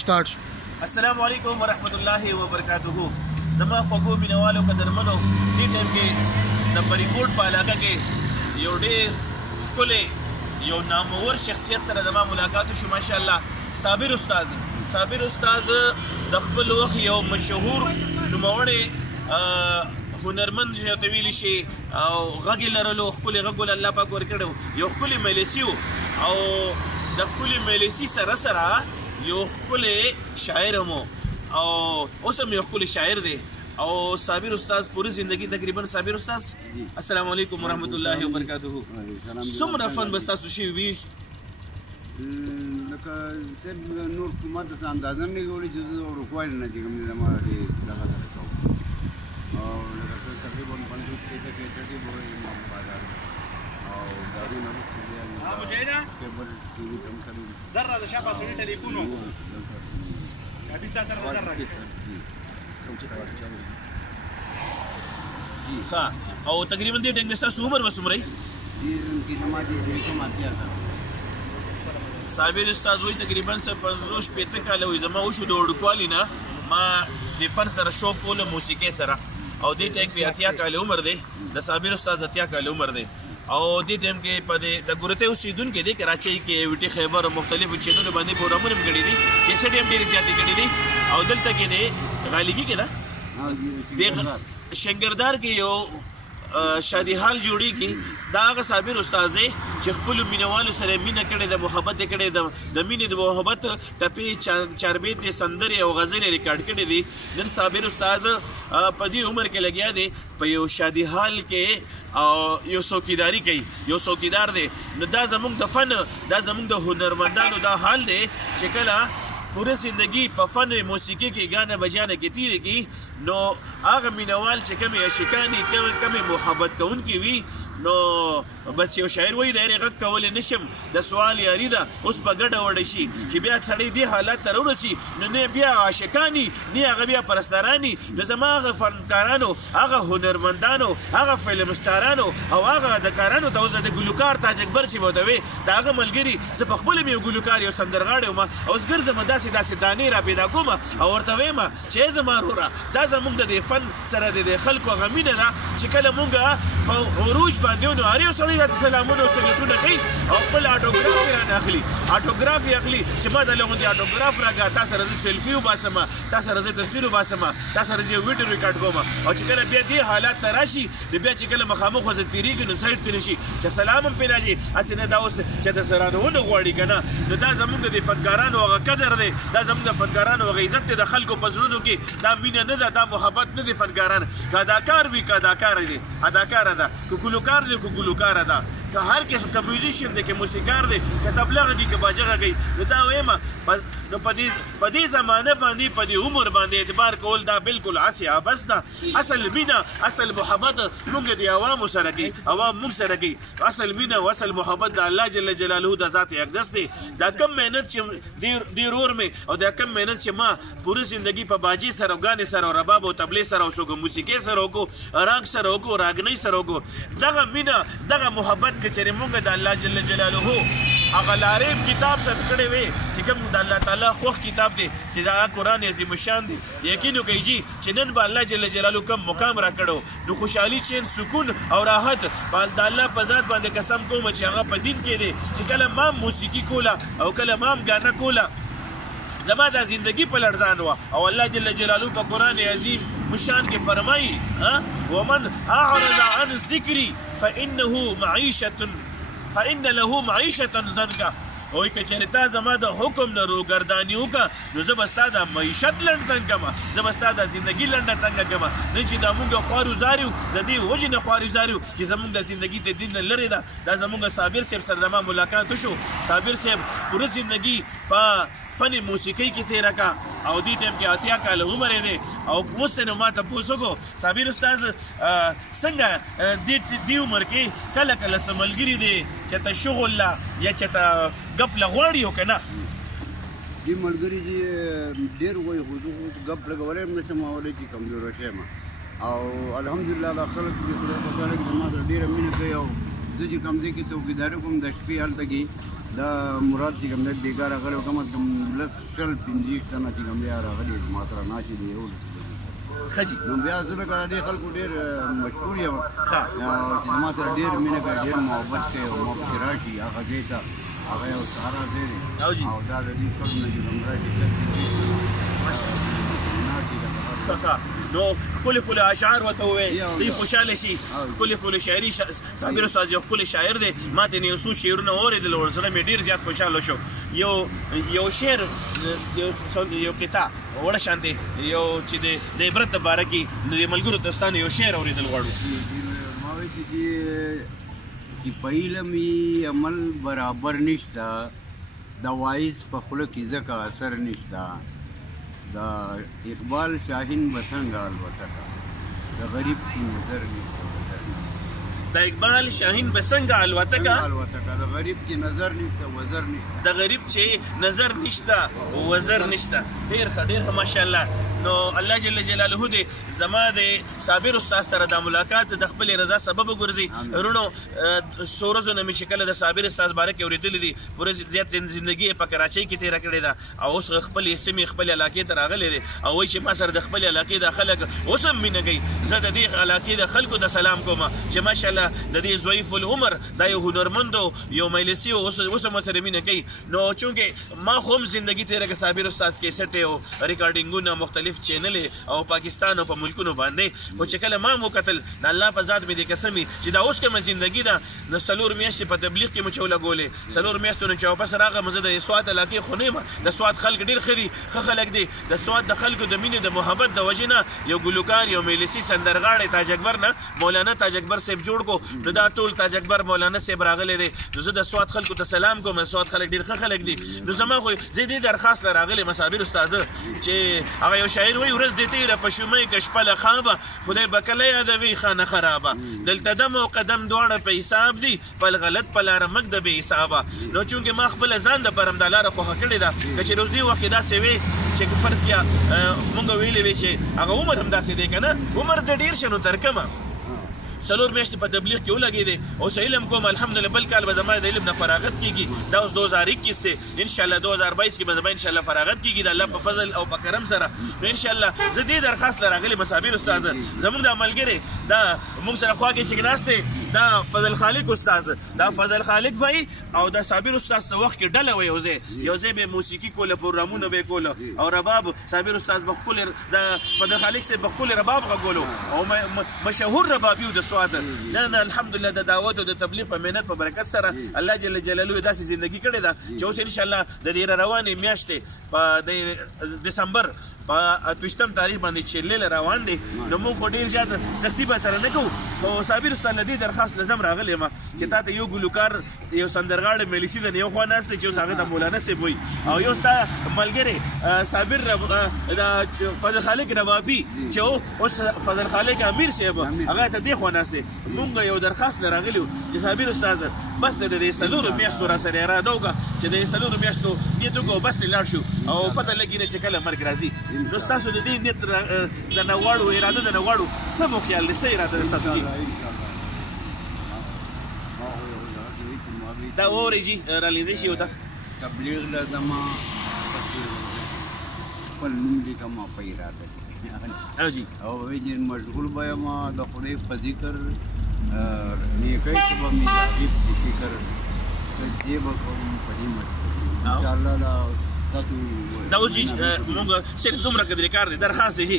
سٹارټ شو. السلام علیکم ورحمت الله وبرکاتہ. زما خوږو مینوالو قدرمنو، دې ټایم کې د بریکوټ په علاقه کې یو ډېر ښکلی یو نامور شخصیت سره زما ملاقات شو. ماشاءالله صابر استاد د خپل وخت یو مشهور نوموړی هنرمند ته ویلی شي او غږ یې لرلو، ښکلي غږ ول الله پاک ورکړی و، یو ښکلی مجلسي و او د ښکلي مجلسي سره سره یو ښکلی شاعر هم او اوس هم یو ښکلی شاعر دی. او صابر استاد پوری زندگی تقریبا صابر استاد السلام علیکم ورحمت الله وبرکاتہ. څومره فن به ستاسو شوي وي؟ لکه صاحب نور ما ته څه اندازه نه کولی چې زه ورکوایل نه چې کوم دي زما دې دغه سره کوم او لکه تقریبا 50 کېټه کې به امام بازار او داري نه مجاهده کیبل ټي وي هم کړی ذره د شاپا سړي ټلیفونو کابستا سره ذره ها او تقریبا دې ټینګ نشته عمر وسمري دې کی سماجي دې کوماتیا صابر استاد وی تقریبا 50 پیته کاله وي زما وشو د وړکوالي نه ما د فن سره شوق کوله موسیقي سره او دې ټینګ په اتیا کاله عمر دی د صابر استاد اتیا کاله عمر دی او دې ټیم کې په د ګورته اوسیدونکو د کراچۍ کې ویټي خیبر مختلفو چینلونو باندې پروګرامونه کړي دي کیسه ټیم ډېر زیاتې کړي دي او دلته کې د غالګي کې دا د شنګردار کې یو شادي حال جوړی کی دا هغه صابر استاد دی چې خپل مینوالو سره مینه کړي د محبت کړي د مینې د محبت ټپې چاربې سندرې او غزلې ریکارډ کړي دي. نن صابر استاد په دې عمر کې لګیا دی په یو شادي حال کې او یو څوکیداری کوي، یو څوکیدار دی. نو دا زموږ د فن دا زموږ د هنرمندانو دا حال دی چې کله پوره زندگی په فن موسیقي کې غانا بجانه کې تیرې کی نو هغه مینوال چې کمی عاشقانی کمی محبت کوونکي وي نو بس یو شاعر وایي د غږ کول نشم د سوال یاري ده اوس په ګډه وړی شي چې بیا سړی دې حالت ته ورسي نو نه بیا عاشقانی نه هغه بیا پرستارانی. نو زما هغه فنکارانو هغه هنرمندانو هغه فلم سټارانو او هغه اداکارانو ته اوس د ګلوکار تاج اکبر چې بوته وي دا هغه ملګري زه په خپل یو ګلوکار یو سندرغاړی وم اوس ګرځم داسې دانې را پیدا کوم او ورته وایم چې زما وروره دا زموږ د فن سره د خلکو هغه مینه ده چې کله موږ په عروج باندې نو هر یو سړی راته سلامونه او سلوټونه کوي او خپل اټوګراف یې رانه اخلي اټوګراف یې اخلي چې ما د لغوندې اټوګراف راکړه تا سره زه سیلفي وباسم تا سره زه تصویر وباسم تا سره زه ویډیو ریکارډ کوم او چې کله بیا دې حالات ته راشي بیا چې کله مخامخ وځي تیریږي نو سایډ ته نشي چې سلام هم پې راځي هسې نه دا اوس چې د سره ونه غواړي که نه نو دا زموږ د فنکارانو هغه قدر دی دا زموږ د فنکارانو هغه عزت دی د خلکو په زړونو کې دا مینه نه ده دا محبت نه دی فنکاران که اداکار وي که اداکاره دی اداکاره ده که ګلوکار دی که ګلوکاره ده که هر کس که میوزیشین دی که موسیقار دی که تبله غږي که باجه غږي نو دا وایم نو په دې زمانه باندې په دې عمر باندې اعتبار کول دا بالکل عصي عبس ده. اصل مینه اصل محبت موږ د عوامو سره کوي عوام موږ سره کوي اصل مینه او اصل محبت د الله جل جلاله د ذات اقدس دی. دا کم مهنت چې ډېر اور مې او دا کم مهنت چې ما پوره زندگی په باجي سره او ګانې سره او رباب او تبلې سره او څوک موسیقي سره وکړو راګ سره وکړو راګنۍ سره وکړو دغه مینه دغه محبت که چېرې موږ د الله جل جلاله هغه لارې کتاب ثبت کړی وي چې کوم د الله تعالی خوښ کتاب دی چې دا قرآن عظیم الشان دی یقین وکړئ جي چې نن به الله جل جلاله کوم مقام راکړو نو خوشحالي چین سکون او راحت د الله په ذات باندې قسم کوم چې هغه په دین کې دی چې کله ما موسیقي کوله او کله ما ګانا کوله زما دا زندگی په لړزان وه او الله جل جلاله په قرآن عظیم الشان کې فرمایي ومن اعرض عن ذکري فإن له معیشة ضنکا وای که چېرې تا زما د حکم نه روګرداني وکړه نو زه به ستا د معیشت لنډ تنګ کړمه زه به ستا د زندګي لنډه تنګه کړمه نن چې دا موږ خوارګزار یو د دې وجې نه خوارګزار یو چې زموږ د زندګي د دین نه لرې ده دا زموږ صابر صاحب سره زما ملاقات وشو. صابر صاحب پوره زندګي په فن موسیقي کې تېره کړه او دې ټایم کې اتیا کاله عمر یې دی او اوس نو ما تپوس وکړو صابر استاد څنګه دې عمر کې کله کله څه ملګري دی چې ته شغل لا یا چې ته ګپ له غواړي او که نه دې ملګري چې ډېر وایي خو زه ګپ لګولی هم نه شم اولی چې کمزوره شیم او الحمدلله دا خلک دې خدای په تعالی کې زما سره ډېره مینه کوي او زه چې کوم ځای کې څوکیداري کوم د شپې هلته کې دا مراد چې کوم دی بېګا راغلی و کم از کم لس شل پنځه تنه چې کوم دی راغلي ما سره ناستې دي یو ښه جي نو بیا زه لکه دې خلکو ډېر مشهور یم چې زما سره ډېر مینه کوي ډېر محبت کوي او ما پسې راشي هغه ځای ته هغه یو سهارا ځای دی او دا د دې کلو نه چې کوم راشي نو ښکلي اشعار ورته ووایي دوی خوشحاله شي ښکلي شاعري صابر استاد یو ښکلی شاعر دی ما ته یو څو شعرونه واورېدل ورسره مې ډېر زیات خوشحاله شو یو شعر یو قطع وړه شانتې یو چې د عبرت د باره کې د ملګرو دوستانو یو شعر اورېدل غواړو ما وایي چې په علم عمل برابر نشته د وایز په خوله کې ځکه اثر نشته دا اقبال شاهین بسنګ الوتکه د غریب کی نظر نشته د اقبال شاهین بسنګ الوتکه د غریب کی نظر نشته وزر نشته د غریب چې نظر نشته وزر نشته ډېر ښه ماشاءالله نو الله جل جلاله دې زما د صابر استاد سره د ملاقات د خپلې رضا سبب وګرځي ورونو څو ورځو نه مې چې کله د صابر استاد باره کې اورېدلي دي پوره زیات زندګي یې په کراچۍ کې تېره کړې ده او اوس خپلې سیمې خپلې علاقې ته راغلی دی او وایي چې ما سره د خپلې علاقې د خلک اوس هم مینه کوي زه د دې علاقې د خلکو د سلام کوم چې ماشاءالله د دې ضعیف العمر دا یو هنرمند یو مجلسي اوس هم ورسره مینه کوي نو چونکې ما خو هم زندګي تېره کړه صابر استاد کیسټ او ریکارډینګونه مختلف چینل او پاکستان او په ملکونو باندې خو چې کله ما مو کتل د الله په ذات مې دې قسمي چې دا اوس کومه زندګي ده نو څلور میاشتې په تبلیغ کې مو چې ولګولې څلور میاشتو نه چې واپس راغلم زه د سوات علاقې خو نه یم د سوات خلک ډېر ښه دي ښه خلک دي د سوات د خلکو د مینې د محبت د وجې نه یو ګلوکار یو مجلسي سندرغاړی تاج اکبر نه مولانا تاج اکبر صاحب جوړ کو نو دا ټول تاج اکبر مولانا صاحب راغلی دی نو زه د سوات خلکو ته سلام کوم سوات خلک ډېر ښه خلک دي نو زما خو زه دې درخواست له راغلی صابر استاده چې هغه یو شاعر وایي ورځ دې تېره په شومۍ که شپه له خوابه خدای به کله یادوي خانه خرابه دلته دم او قدم دواړه په حساب دي پل غلط په لاره مږ د بې حسابه نو چونکې ما خپله ځان دپاره همدا لاره خوښه کړې ده که چې روزني وخت کې داسې وي چې فرض کړه مونږ ویلې وي چې هغه عمر هم داسې دی که نه عمر د ډېر شه نو تر کمه څلور میاشتې په تبلیغ کې ولګېدې اوس علم کوم الحمدلله بل کال به زما د علم نه فراغت کېږي دا اوس 2021 دی انشاءالله 2022 کې به زما انشاءالله فراغت کېږي د الله په فضل او په کرم سره نو انشاءالله زه دې درخواست له راغلی صابر استاد زموږ دا ملګری دا موږ سره خوا کې چې ناست دی دا فضل خالق استاد دا فضل خالق وایي او دا صابر استاد څه وخت کې ډله وایي یو ځای به موسیقي کوله پروګرامونه به یې کوله او رباب صابر استاد به ښکلی د فضل خالق صاحب به ښکلی رباب غږولو او مشهور ربابي و د سوات نه الحمدلله د دعوت او د تبلیغ په مهنت په برکت سره الله جل جلاله داسې زندگی کړې ده چې اوس انشاءالله د دې روانې میاشتې په دسمبر په 28 تاریخ باندې چې لیله روان دی نو موږ خو ډېر زیات سختي به سره نه کوو خو صابر استاد له دې درخواست لازم راغلی یم چې تا ته یو ګلوکار یو سندرغاړی مجلسي د یو خوا ناست دی چې اوس هغه ته مولانا صاحب وایي او یو ستا ملګری صابر فضل خالق ربابي چې اوس فضل خالق امیر صاحب هغه ته دې خوا ناست دی مونږ یو درخواست له راغلی و چې صابر استاد بس د دې څلورو میاشتو را سره اراده وکړه چې د څلورو میاشتو نیت وکړو بس لاړ شو او پته لګي نه چې کله مرګ راځي نو ستاسو د دې نیت د نه غواړو اراده د نه غواړو څه مو خیال دی څه اراده ده ستاسو دا واورئ جي رالیږدی شي ورته تبلیغ له زما خپل نوم لیکم په اراده کې او جی او ویجن مشغول به یم د خدای په ذکر نیکۍ ته به مې راغب د فکر سجدې به کوم په دې مشغول انشاءالله دا تاسو دا اوس جي مونږ صرف دومره قدرې کار دی درخواست دی جي